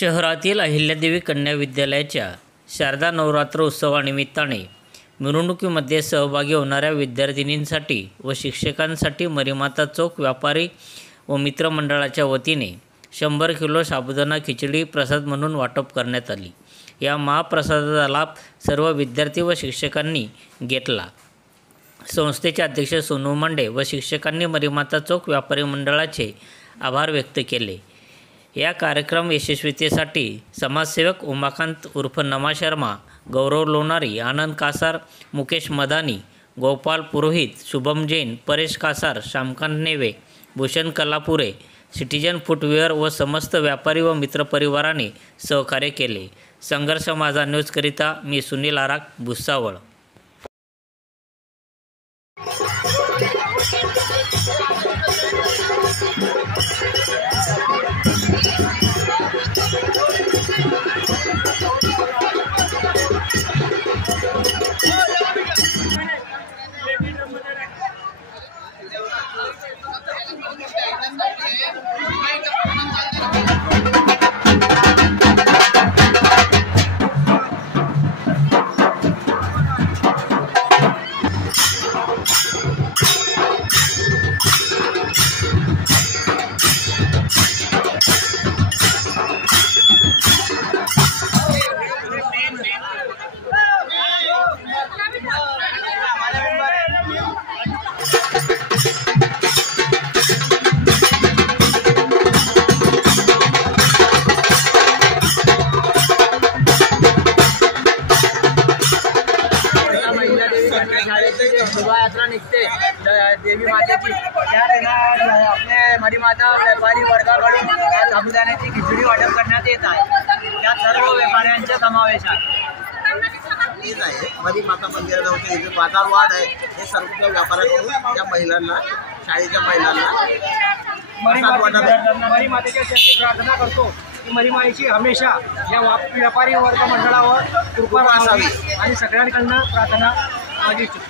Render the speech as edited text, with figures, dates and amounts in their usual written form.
शहरातील अहिल्यादेवी कन्या विद्यालयाच्या शारदा नवरात्र उत्सवानिमित्ताने मिरवणुकीमध्ये सहभागी होणाऱ्या विद्यार्थिनींसाठी व शिक्षकांसाठी मरीमाता चौक व्यापारी व मित्रमंडळाच्या वतीने 100 किलो साबुदाणा खिचडी प्रसाद म्हणून वाटप करण्यात आली। या महाप्रसादाचा लाभ सर्व विद्यार्थी व शिक्षकांनी घेतला। संस्थेचे अध्यक्ष सोनू मांडे व शिक्षकांनी मरीमाता चौक व्यापारी मंडळाचे आभार व्यक्त केले। या कार्यक्रम यशस्वीतेसाठी समाजसेवक उमाकांत उर्फ नमा शर्मा, गौरव लोणारी, आनंद कासार, मुकेश मदानी, गोपाल पुरोहित, शुभम जैन, परेश कासार, श्यामकांत नेवे, भूषण कलापुरे, सिटीजन फुटवेअर व समस्त व्यापारी व मित्रपरिवाराने सहकार्य केले। संघर्ष माझा न्यूजकरिता मी सुनील आराक, भुसावळ। शोभायात्रा निघते देवी मातेची, त्यात आपले मरीमाता व्यापारी वर्गाकडून साबुदाण्याची खिचडी वाटप करण्यात येत आहे। त्यात सर्व व्यापाऱ्यांचा समावेश आहे। मरीमाता मंदिराजवळचे इथे बाजार वाढ आहे, हे सर्व व्यापाऱ्यांकडून त्या महिलांना, शाळेच्या महिलांना मरीमातेच्या चरणी प्रार्थना करतो की मरीमाईची हमेशा या व्यापारी वर्ग मंडळावर कृपा असावी आणि सगळ्यांकडून प्रार्थना मागितली।